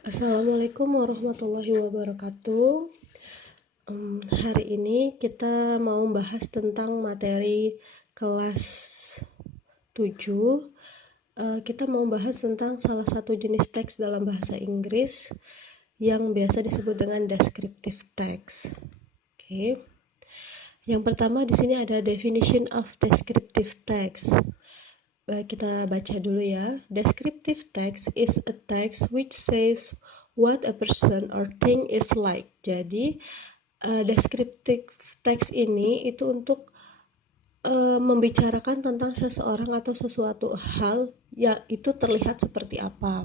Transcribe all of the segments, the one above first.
Assalamualaikum warahmatullahi wabarakatuh. Hari ini kita mau bahas tentang materi kelas 7. Kita mau bahas tentang salah satu jenis teks dalam bahasa Inggris yang biasa disebut dengan descriptive text. Oke. Yang pertama di sini ada definition of descriptive text. Kita baca dulu ya. Descriptive text is a text which says what a person or thing is like. Jadi, descriptive text ini itu untuk membicarakan tentang seseorang atau sesuatu hal yang itu terlihat seperti apa.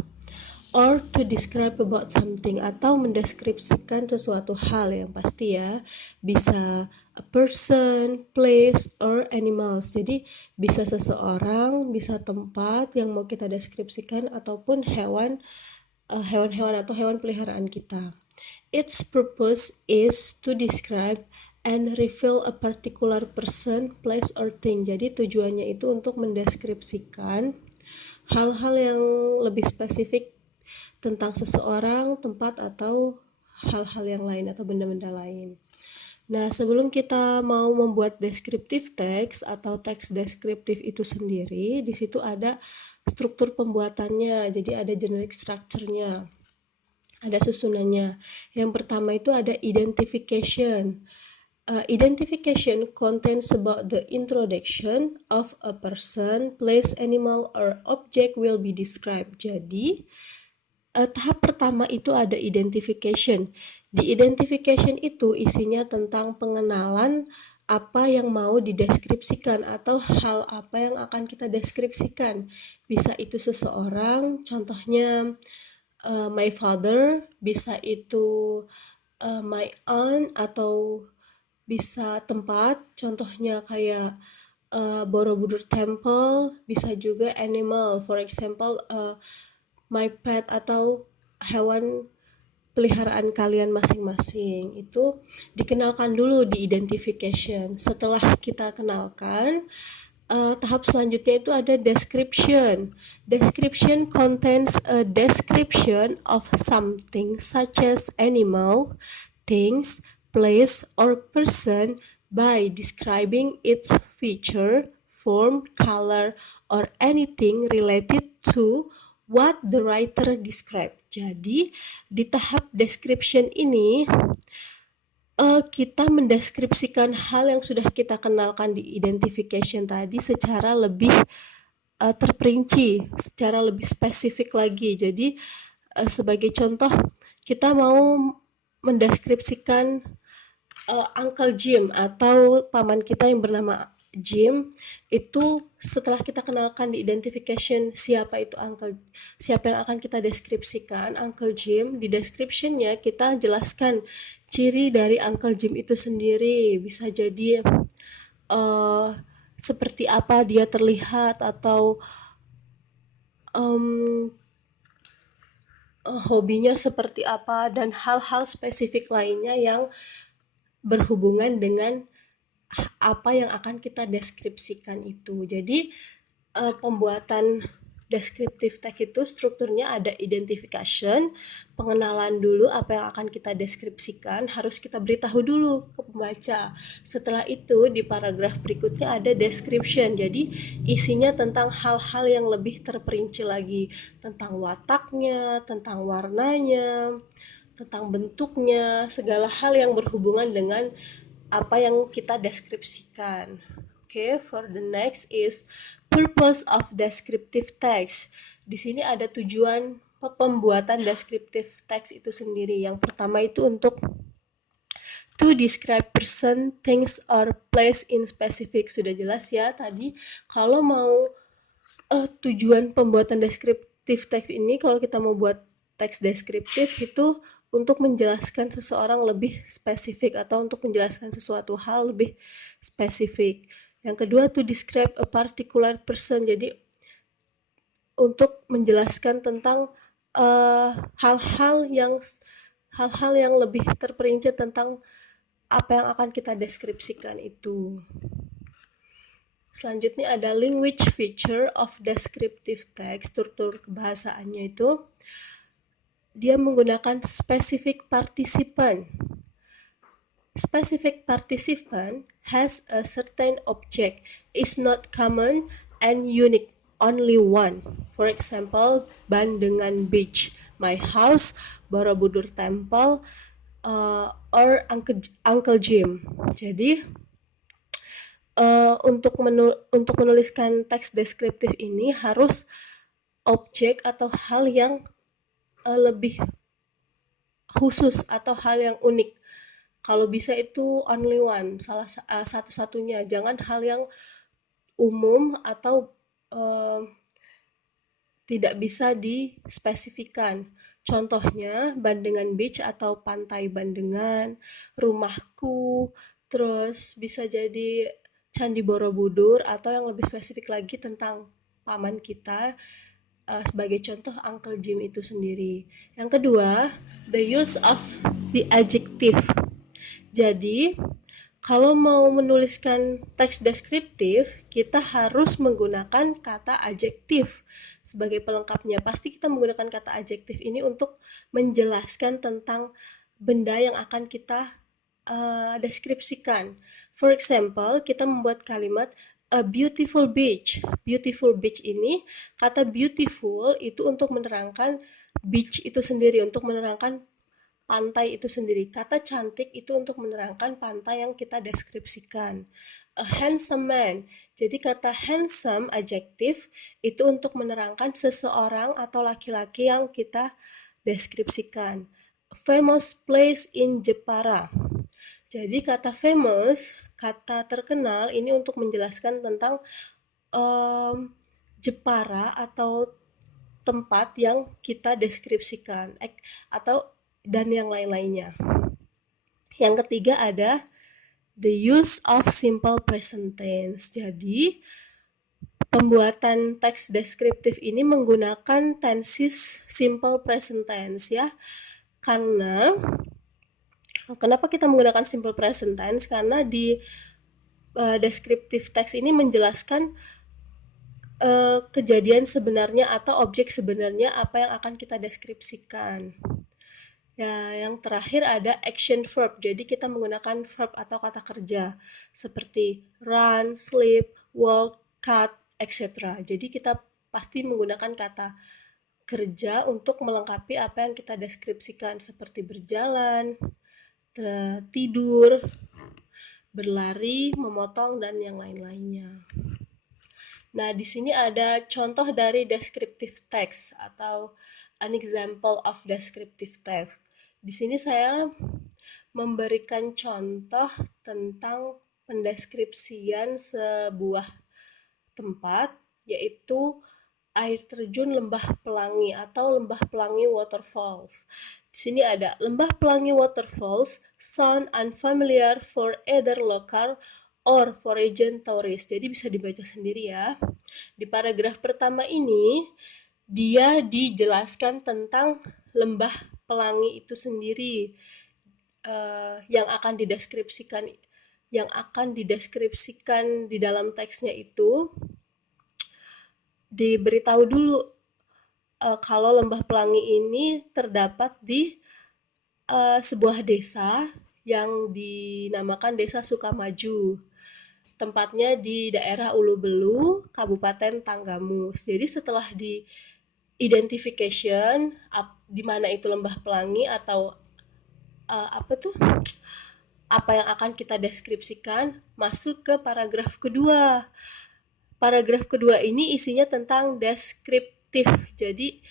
Or to describe about something, atau mendeskripsikan sesuatu hal yang pasti ya. Bisa a person, place, or animals. Jadi bisa seseorang, bisa tempat yang mau kita deskripsikan, ataupun hewan-hewan atau hewan peliharaan kita. Its purpose is to describe and reveal a particular person, place, or thing. Jadi tujuannya itu untuk mendeskripsikan hal-hal yang lebih spesifik tentang seseorang, tempat, atau hal-hal yang lain atau benda-benda lain. Nah, sebelum kita mau membuat descriptive text atau teks deskriptif itu sendiri, di situ ada struktur pembuatannya. Jadi ada generic structure-nya, ada susunannya. Yang pertama itu ada identification. Identification contains about the introduction of a person, place, animal, or object will be described. Jadi, tahap pertama itu ada identification. Di identification itu isinya tentang pengenalan apa yang mau dideskripsikan atau hal apa yang akan kita deskripsikan. Bisa itu seseorang, contohnya my father, bisa itu my aunt, atau bisa tempat, contohnya kayak Borobudur Temple, bisa juga animal, for example my pet atau hewan peliharaan kalian masing-masing. Itu dikenalkan dulu di identification. Setelah kita kenalkan, tahap selanjutnya itu ada description. Description contains a description of something such as animal, things, place, or person by describing its feature, form, color, or anything related to what the writer described. Jadi, di tahap description ini, kita mendeskripsikan hal yang sudah kita kenalkan di identification tadi secara lebih terperinci, secara lebih spesifik lagi. Jadi, sebagai contoh, kita mau mendeskripsikan Uncle Jim atau paman kita yang bernama Jim. Itu setelah kita kenalkan di identification siapa yang akan kita deskripsikan, Uncle Jim. Di description-nya kita jelaskan ciri dari Uncle Jim itu sendiri. Bisa jadi seperti apa dia terlihat, atau hobinya seperti apa, dan hal-hal spesifik lainnya yang berhubungan dengan apa yang akan kita deskripsikan itu. Jadi pembuatan descriptive text itu strukturnya ada identification, pengenalan dulu apa yang akan kita deskripsikan, harus kita beritahu dulu ke pembaca. Setelah itu di paragraf berikutnya ada description. Jadi isinya tentang hal-hal yang lebih terperinci lagi, tentang wataknya, tentang warnanya, tentang bentuknya, segala hal yang berhubungan dengan apa yang kita deskripsikan. Okay, for the next is purpose of descriptive text. Di sini ada tujuan pembuatan descriptive text itu sendiri. Yang pertama itu untuk to describe person, things, or place in specific. Sudah jelas ya tadi. Kalau mau tujuan pembuatan descriptive text ini, kalau kita mau buat teks deskriptif itu untuk menjelaskan seseorang lebih spesifik atau untuk menjelaskan sesuatu hal lebih spesifik. Yang kedua, to describe a particular person. Jadi untuk menjelaskan tentang hal-hal yang lebih terperinci tentang apa yang akan kita deskripsikan itu. Selanjutnya ada language feature of descriptive text, struktur kebahasaannya itu. dia menggunakan specific participant. Specific participant has a certain object, is not common and unique, only one. For example, ban dengan beach, my house, Borobudur Temple, or Uncle Jim. Jadi untuk menuliskan teks deskriptif ini harus objek atau hal yang lebih khusus atau hal yang unik. Kalau bisa itu only one, satu-satunya. Jangan hal yang umum atau tidak bisa dispesifikan. Contohnya, Bandengan Beach atau Pantai Bandengan, rumahku, terus bisa jadi Candi Borobudur, atau yang lebih spesifik lagi tentang paman kita, sebagai contoh Uncle Jim itu sendiri. Yang kedua, the use of the adjective. Jadi, kalau mau menuliskan teks deskriptif, kita harus menggunakan kata adjektif sebagai pelengkapnya. Pasti kita menggunakan kata adjektif ini untuk menjelaskan tentang benda yang akan kita deskripsikan. For example, kita membuat kalimat a beautiful beach. Beautiful beach ini, kata beautiful itu untuk menerangkan beach itu sendiri, untuk menerangkan pantai itu sendiri. Kata cantik itu untuk menerangkan pantai yang kita deskripsikan. A handsome man. Jadi kata handsome adjektif itu untuk menerangkan seseorang atau laki-laki yang kita deskripsikan. A famous place in Jepara. Jadi kata famous, kata terkenal ini untuk menjelaskan tentang Jepara atau tempat yang kita deskripsikan atau dan yang lain-lainnya. Yang ketiga ada the use of simple present tense. Jadi pembuatan teks deskriptif ini menggunakan tenses simple present tense ya. Kenapa kita menggunakan simple present tense? Karena di deskriptif teks ini menjelaskan kejadian sebenarnya atau objek sebenarnya apa yang akan kita deskripsikan. Ya, yang terakhir ada action verb. Jadi kita menggunakan verb atau kata kerja seperti run, sleep, walk, cut, etc. Jadi kita pasti menggunakan kata kerja untuk melengkapi apa yang kita deskripsikan seperti berjalan, tidur, berlari, memotong, dan yang lain-lainnya. Nah, di sini ada contoh dari descriptive text atau an example of descriptive text. Di sini saya memberikan contoh tentang pendeskripsian sebuah tempat, yaitu air terjun Lembah Pelangi atau Lembah Pelangi Waterfalls. Di sini ada Lembah Pelangi Waterfalls sound unfamiliar for either local or foreign tourist. Jadi bisa dibaca sendiri ya. Di paragraf pertama ini dia dijelaskan tentang Lembah Pelangi itu sendiri yang akan dideskripsikan di dalam teksnya itu. Diberitahu dulu kalau Lembah Pelangi ini terdapat di sebuah desa yang dinamakan Desa Sukamaju. Tempatnya di daerah Ulu Belu, Kabupaten Tanggamus. Jadi setelah di identification di mana itu Lembah Pelangi atau apa yang akan kita deskripsikan, masuk ke paragraf kedua. Paragraf kedua ini isinya tentang deskriptif. Jadi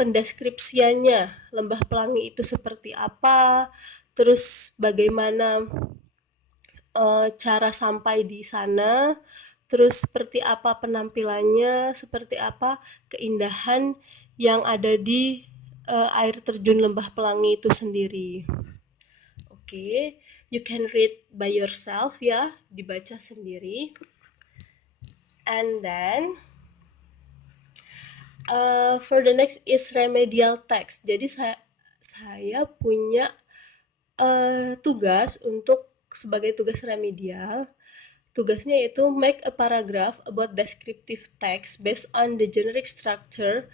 pendeskripsiannya Lembah Pelangi itu seperti apa, terus bagaimana cara sampai di sana, terus seperti apa penampilannya, seperti apa keindahan yang ada di air terjun Lembah Pelangi itu sendiri. Oke, you can read by yourself ya, dibaca sendiri. And then for the next is remedial text. Jadi saya punya tugas sebagai tugas remedial. Tugasnya itu make a paragraph about descriptive text based on the generic structure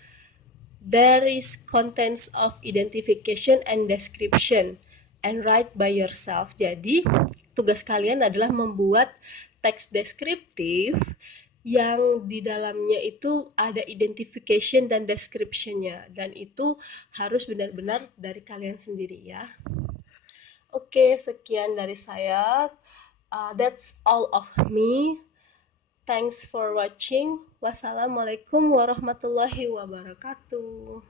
There is contents of identification and description and write by yourself. Jadi, tugas kalian adalah membuat teks deskriptif yang di dalamnya itu ada identification dan description-nya, dan itu harus benar-benar dari kalian sendiri ya. Oke, sekian dari saya. That's all of me. Thanks for watching. Wassalamualaikum warahmatullahi wabarakatuh.